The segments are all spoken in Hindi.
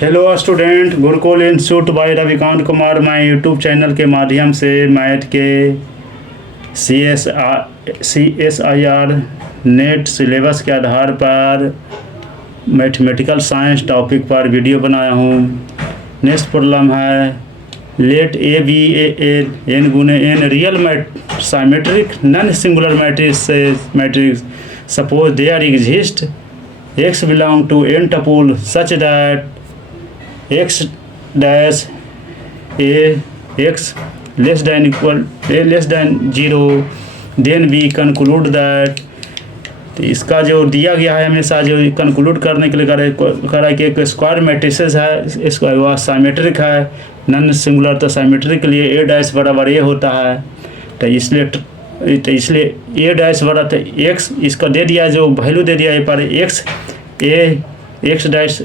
Hello student, Gurukul institute by Ravikant Kumar. मैं यूट्यूब चैनल के माध्यम से मैथ के CSIR नेट सिलेबस के आधार पर मैथमेटिकल साइंस टॉपिक पर वीडियो बनाया हूँ। नेक्स्ट प्रॉब्लम है लेट ए बी एन गुने N real symmetric non singular matrix suppose there exist x belong to n tuple such that x dash x less than equal a less than 0 then we conclude that। तो इसका जो दिया गया है हमेशा जो कंक्लूड करने के लिए करा कि एक स्क्वायर मैट्रिसेस है, इसका वह साइमेट्रिक है, नॉन सिंगुलर तो साइमेट्रिक के लिए a डैश बराबर a होता है। तो इसलिए a डैश बराबर तो x इसका दे दिया, जो वैल्यू दे दिया है पर x dash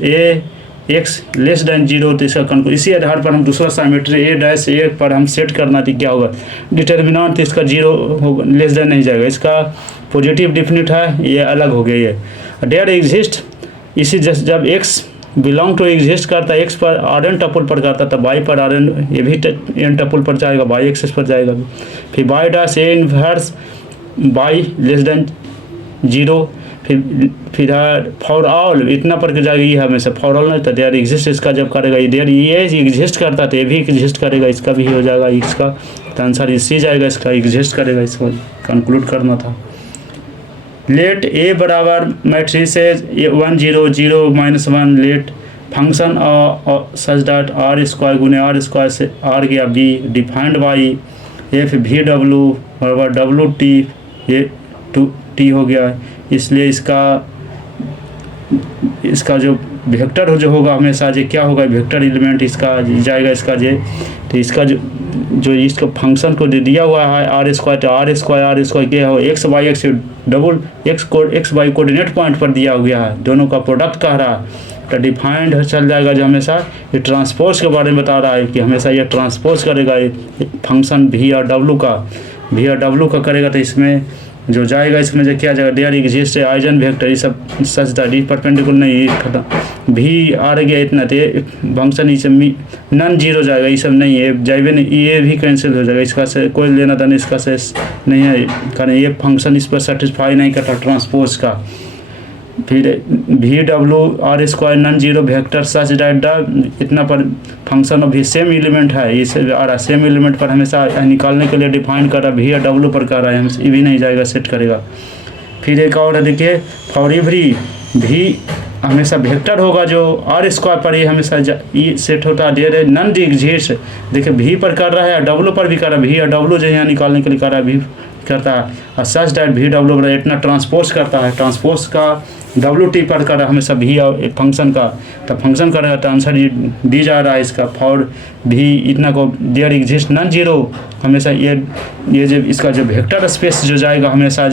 x less than 0। तो इसका कंक्लूड इसी आधार पर हम दूसरा साइमेट्री a डैश a पर हम सेट करना थी, क्या होगा डिटर्मिनेंट, तो इसका 0 होगा, लेस देन नहीं जाएगा, इसका पॉजिटिव डिफिनिट है, ये अलग हो गया। ये डेयर एग्जिस्ट इसी जब x बिलोंग टू एग्जिस्ट करता है, x पर Rn टपल पर करता है, तब y पर Rn ये भी n टपल पर जाएगा, y एक्सेस पर जाएगा। फिर y dash a inverse y less than 0, फिर फॉर ऑल इतना पर के जाएगा, ये हमेशा फॉर ऑल नहीं था देयर एग्जिस्ट, इसका जब करेगा देयर ये एग्जिस्ट करता तो ये भी एग्जिस्ट करेगा, इसका भी हो जाएगा, इसका तो आंसर इसी जाएगा, इसका एग्जिस्ट करेगा, इसको कंक्लूड करना था। लेट ए बराबर matrix 1 0 0 -1 let function such that R square गुने आर स्क्वायर से आर गया be defined by F V W बराबर W T A two T हो गया। इसलिए इसका जो वेक्टर जो होगा हमेशा जो क्या होगा वेक्टर एलिमेंट इसका जाएगा, इसका तो इसका जो इसका फंक्शन को दे दिया हुआ है आर स्क्वायर, तो आर स्क्वायर क्या हो x by x double x by coordinate point पर दिया गया है, दोनों का प्रोडक्ट कह रहा है, तो डिफाइंड चल जाएगा। जो हमेशा ये ट्रांसपोज के बारे में बता रहा है कि हमेशा ये ट्रांसपोज करेगा फंक्शन वी और डब्ल्यू का करेगा, तो इसमें जो जाएगा इसमें जो क्या जाएगा देयर एग्जिस्ट आइजन वेक्टर, ये सब सच था डी परपेंडिकुलर नहीं खत्म भी आ गया इतना, तो फंक्शन इसे नॉन जीरो जाएगा, ये सब नहीं है जाएगा नहीं, ये भी कैंसिल हो जाएगा, इसका से कोई लेना देना इसका से नहीं है, कारण ये फंक्शन इस पर सेटिस्फाई नहीं करता ट्रांसपोज का। फिर V W R square non zero vector such that the इतना पर फंक्शन भी सेम एलिमेंट है, इसे आ रहा सेम एलिमेंट पर हमेशा निकालने के लिए डिफाइन कर रहा है, वी और डब्ल्यू पर कर रहा है, ये भी नहीं जाएगा, सेट करेगा। फिर एक और है देखिए फॉर एवरी भी हमेशा वेक्टर होगा जो आर स्क्वायर पर, ये हमेशा ये सेट होता है दे रहे नॉन दी एग्जिस्ट, देखिए वी पर कर रहा है डब्ल्यू पर भी कर रहा है, वी और डब्ल्यू जो यहाँ निकालने के लिए कर रहा है वी करता है, और सच दैट वी डब्ल्यू इतना ट्रांसपोज करता है, ट्रांसपोज का डब्ल्यू टी पर कर रहा है हमेशा भी और फंक्शन का, तो फंक्शन करेगा तो आंसर दी जा रहा है इसका फॉर भी इतना को देयर एग्जिस्ट नॉन जीरो, हमेशा ये जो इसका जो वेक्टर स्पेस जो जाएगा हमेशा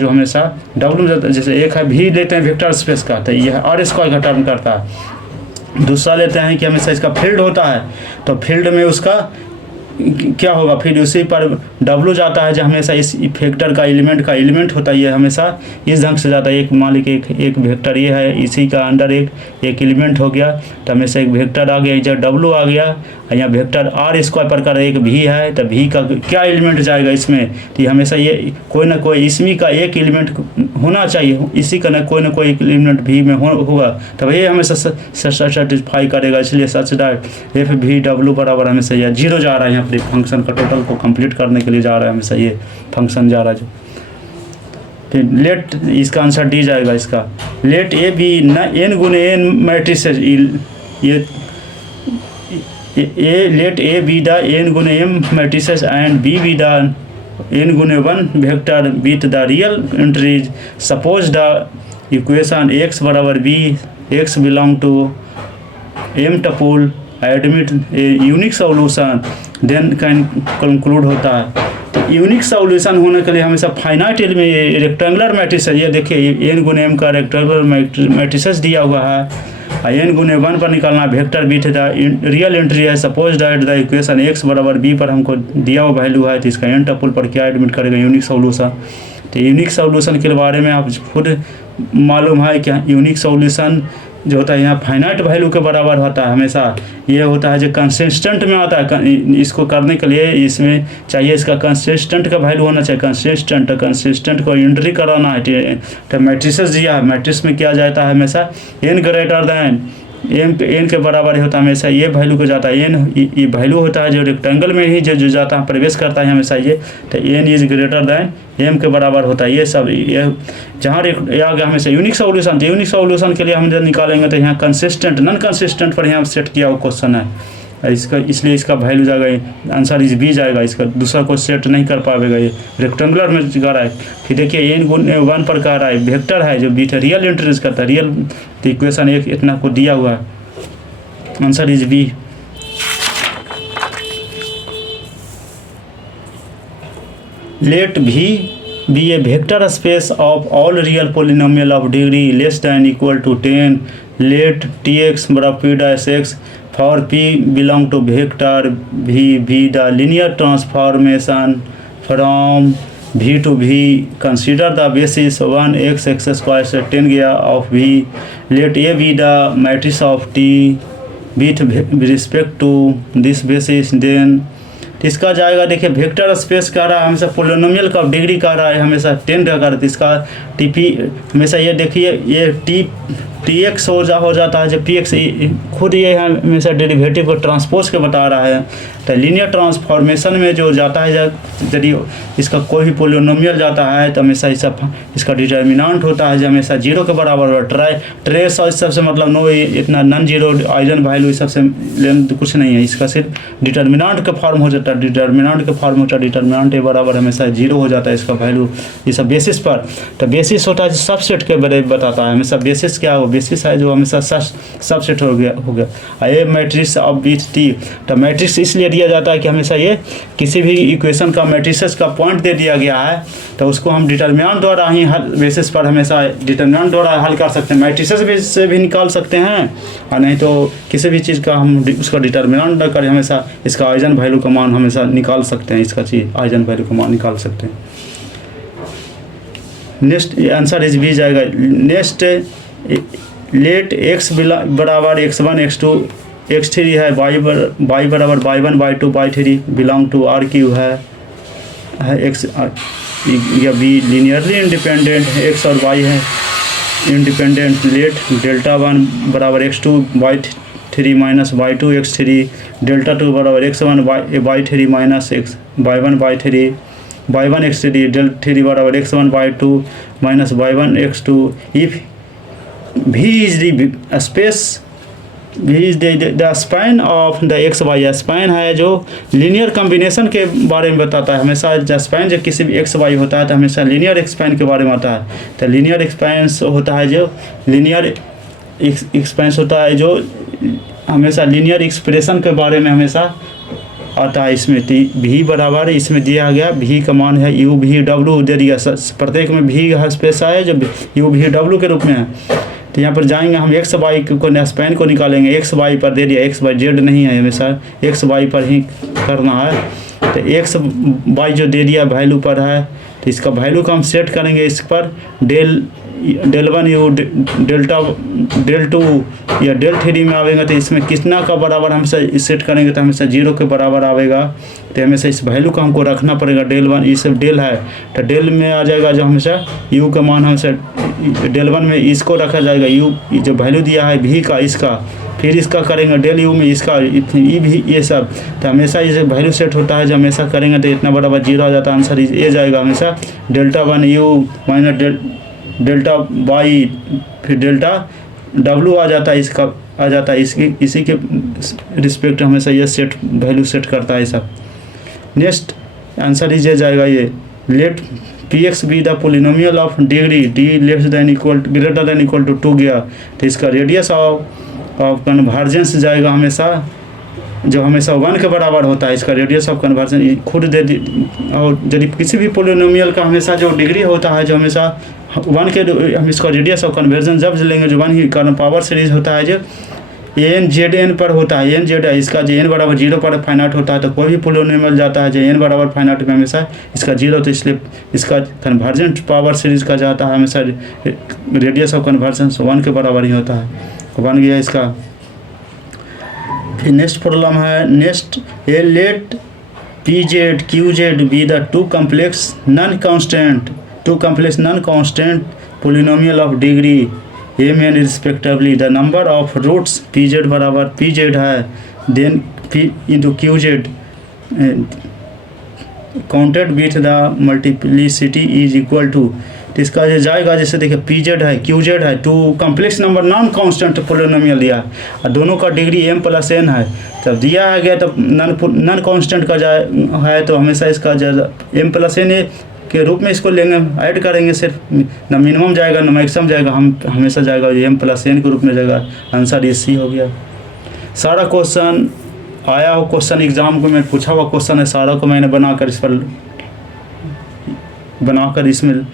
डब्ल्यू जैसे एक है भी लेते हैं वेक्टर स्पेस का, तो यह आर स्क्वायर का टर्म करता है। दूसरा लेते हैं कि हमेशा इसका फील्ड होता है, तो फील्ड में उसका क्या होगा फिर उसी पर डब्ल्यू जाता है, जो हमेशा इस वेक्टर का एलिमेंट होता है, ये हमेशा इस ढंग से जाता है, एक मान लीजिए एक वेक्टर ये है, इसी का अंडर एक एलिमेंट हो गया, तो हमेशा एक वेक्टर आ गया, इधर डब्ल्यू आ गया, यहाँ वेक्टर आर स्क्वायर पर कर एक भी है, तो भी का क्या एलिमेंट जाएगा इसमें, तो ये हमेशा ये कोई ना कोई इसमें का एक एलिमेंट होना चाहिए, इसी का ना कोई एलिमेंट भी में होगा, तब ये हमेशा सेटिस्फाई करेगा, इसलिए such that F V W बराबर हमेशा यह जीरो जा रहा है, यहाँ पर फंक्शन का टोटल को कंप्लीट करने के लिए जा रहा है, हमेशा ये फंक्शन जा रहा है जो। फिर लेट इसका आंसर डी जाएगा, इसका लेट ए बी एन गुने एन मैट्रिक्स, ये let A be the N गुने M matrices and B be the N गुने 1 vector with the real entries suppose the equation X बराबर B X belong to M tuple admit a unique solution then can conclude होता है। तो यूनिक सॉल्यूशन होने के लिए हमेशा फाइनाइट में रेक्टेंगुलर मैट्रिक्स है, ये देखिए एन गुने एम का रेक्टेंगुलर मैट्रिसेस दिया हुआ है, एन गुने 1 पर निकालना vector with the real entry है, suppose that the equation X बराबर बी पर हमको दिया हुआ वैल्यू है, तो इसका एन टपुल पर क्या एडमिट करेगा यूनिक सॉल्यूशन। तो यूनिक सॉल्यूशन के बारे में आप खुद मालूम है कि यूनिक सॉल्यूशन जो होता है यहाँ फाइनाइट वैल्यू के बराबर होता है हमेशा। ये होता है जो कंसिस्टेंट में आता है, इसको करने के लिए इसमें चाहिए इसका कंसिस्टेंट का वैल्यू होना चाहिए। कंसिस्टेंट को एंट्री कराना है। तो मैट्रिसेस दिया है, मैट्रिक्स में किया जाता है हमेशा n ग्रेटर दैन एन के बराबर होता है हमेशा, ये वैल्यू को जाता है एन, ये वैल्यू होता है जो रेक्टेंगल में ही जो जाता है प्रवेश करता है हमेशा ये, तो N is greater than M के बराबर होता है। ये सब ये जहाँ आ गया हमेशा यूनिक सॉल्यूशन। तो यूनिक सॉल्यूशन के लिए हम जब निकालेंगे तो यहाँ कंसिस्टेंट नॉन कंसिस्टेंट पर यहाँ सेट किया हुआ क्वेश्चन है इसका, इसलिए इसका वैल्यू जाएगा, आंसर इज बी जाएगा। इसका दूसरा को सेट नहीं कर पाएगा, ये रेक्टेंगुलर में जा रहा है। फिर देखिए एन गुण 1 पर कह रहा है, वेक्टर है जो बीटा रियल इंट्रोड्यूस करता है, रियल। तो इक्वेशन एक इतना को दिया हुआ है, answer is B. Let V be a vector space of all real polynomial of degree less than equal to 10। Let T X बराबर P dash X for p belong to vector v the linear transformation from v to v. Consider the basis 1x square से 10 गया of v. Let a be the matrix of t with respect to this basis. Then इसका जाएगा, देखिए वेक्टर स्पेस कह रहा है हमेशा, पोलिनोमियल का डिग्री कह रहा है हमेशा 10 रखा रहता है। इसका टी पी हमेशा ये देखिए ये टी एक्स हो जाता है, जब पी एक्स खुद ये हमेशा डेरिवेटिव को ट्रांसपोज के बता रहा है। तो लीनियर ट्रांसफॉर्मेशन में जो जाता है यदि इसका कोई भी पोलिनोमियल जाता है तो हमेशा इसका डिटर्मिनेंट होता है जो हमेशा 0 के बराबर हो। ट्रेस और इस सबसे मतलब नो, इतना नॉन जीरो आइगन वैल्यू इस सबसे कुछ नहीं है, इसका सिर्फ डिटर्मिनेंट का फॉर्म हो जाता है। डिटर्मिनेंट का फॉर्म होता है, डिटर्मिनेंट के बराबर हमेशा 0 हो जाता है इसका वैल्यू, ये सब बेसिस पर। तो बेसिस होता है सबसेट के बारे में बताता है हमेशा। बेसिस क्या हो, बेसिस है जो हमेशा सबसेट हो गया। ये मैट्रिक्स ऑफ विच टी, तो मैट्रिक्स इसलिए दिया जाता है कि हमेशा ये किसी भी इक्वेशन का मैट्रिसेस का पॉइंट दे दिया गया है तो उसको हम डिटर्मिनेंट द्वारा ही हल बेसिस पर हमेशा डिटर्मिनेंट द्वारा हल कर सकते हैं। मैट्रिसेस से भी निकाल सकते हैं और नहीं तो किसी भी चीज़ का हम उसका डिटर्मिनेंट न करें, हमेशा इसका आइजन वैल्यू का मान हमेशा निकाल सकते हैं, इसका चीज़ आइजन वैल्यू का मान निकाल सकते हैं। नेक्स्ट आंसर इज बी जाएगा। नेक्स्ट लेट एक्स बराबर x1 x2 x3 है, y बराबर y1 y2 y3 belong to R Q है x या बी लीनियरली इंडिपेंडेंट है, x और y है इंडिपेंडेंट। लेट डेल्टा 1 बराबर x2 y3 minus y2 x3, delta 2 बराबर x1 y3 minus y1 y1 x3, delta 3 बराबर x1 y2 minus y1 x2। If V is the space, V is the span of the x y। Span है जो लीनियर कॉम्बिनेशन के बारे में बताता है हमेशा। स्पैन जब किसी भी x y होता है तो हमेशा लीनियर एक्सपैन के बारे में आता है। तो लीनियर एक्सपेंस होता है जो लीनियर एक्सपेंस होता है जो हमेशा लीनियर एक्सप्रेशन के बारे में हमेशा आता है। इसमें भी बराबर इसमें दिया गया, भी का मान है यू भी डब्ल्यू दे दिया, प्रत्येक में भी स्पेस है जो यू भी डब्ल्यू के रूप में है। तो यहाँ पर जाएंगे हम एक्स वाई को स्पैन को निकालेंगे, एक्स वाई पर दे दिया, एक्स वाई जेड नहीं है हमेशा एक्स वाई पर ही करना है। तो एक्स वाई जो दे दिया वैल्यू पर है तो इसका वैल्यू को हम सेट करेंगे इस पर डेल 1 यू डेल 2 या डेल 3 में आवेगा। तो इसमें कितना का बराबर हमेशा सेट करेंगे तो हमेशा 0 के बराबर आवेगा। तो हमेशा इस वैल्यू को हमको रखना पड़ेगा। डेल 1 ये सब डेल है तो डेल में आ जाएगा जो हमेशा यू का मान हमेशा डेल 1 में इसको रखा जाएगा, यू जो वैल्यू दिया है भी का इसका, फिर इसका करेंगे डेल यू में इसका ई भी, ये सब। तो हमेशा ये वैल्यू सेट होता है जो हमेशा करेंगे तो इतना बराबर 0 आ जाता है। आंसर ये जाएगा हमेशा delta 1 U minus delta Y, फिर डेल्टा डब्ल्यू आ जाता है, इसका आ जाता है इसी के रिस्पेक्ट हमेशा ये सेट वैल्यू सेट करता है सब। नेक्स्ट आंसर ये जाएगा ये let P X be the polynomial of degree D less than equal greater than equal to 2 गया। तो इसका रेडियस ऑफ कन्वर्जेंस जाएगा हमेशा जो हमेशा 1 के बराबर होता है। इसका रेडियस ऑफ कन्वर्जन खुद दे दी। और यदि किसी भी पोलिनोमियल का हमेशा जो डिग्री होता है जो हमेशा 1 के, हम इसका रेडियस ऑफ कन्वर्जन जब लेंगे जो 1 ही पावर सीरीज होता है जो एन जेड एन पर होता है, एन जेड है इसका जो एन बराबर 0 पर फाइनाइट होता है। तो कोई भी पोलिनोमियल जाता है जो एन बराबर फाइनाइट में हमेशा इसका 0, तो इसलिए इसका कन्वर्जेंट पावर सीरीज का जाता है हमेशा रेडियस ऑफ कन्वर्जन 1 के बराबर ही होता है। बन गया इसका। फिर नेक्स्ट प्रॉब्लम है, next A let P Z Q Z be the two complex non constant polynomial of degree M N respectively. The number of roots P Z बराबर पी जेड है, then P into Q Z counted with the multiplicity is equal to. तो इसका जो जाएगा, जैसे देखिए पी जेड है क्यू जेड है, two complex number non constant polynomial दिया और दोनों का डिग्री m प्लस n है। तब दिया है गया तब नॉन कांस्टेंट का जाए है तो हमेशा इसका m प्लस n के रूप में इसको लेंगे, ऐड करेंगे, सिर्फ ना मिनिमम जाएगा ना मैक्सिमम जाएगा, हम हमेशा जाएगा m प्लस n के रूप में जाएगा। आंसर ये सी हो गया। सारा क्वेश्चन आया हो, क्वेश्चन एग्ज़ाम को मैं पूछा हुआ क्वेश्चन है, सारा को मैंने बनाकर इसमें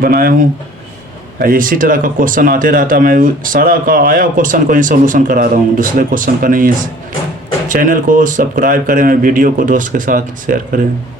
बनाया हूँ। इसी तरह का क्वेश्चन आते रहता, मैं सारा का आया क्वेश्चन को ही सोल्यूशन करा रहा हूँ, दूसरे क्वेश्चन का नहीं है। चैनल को सब्सक्राइब करें, वीडियो को दोस्त के साथ शेयर करें।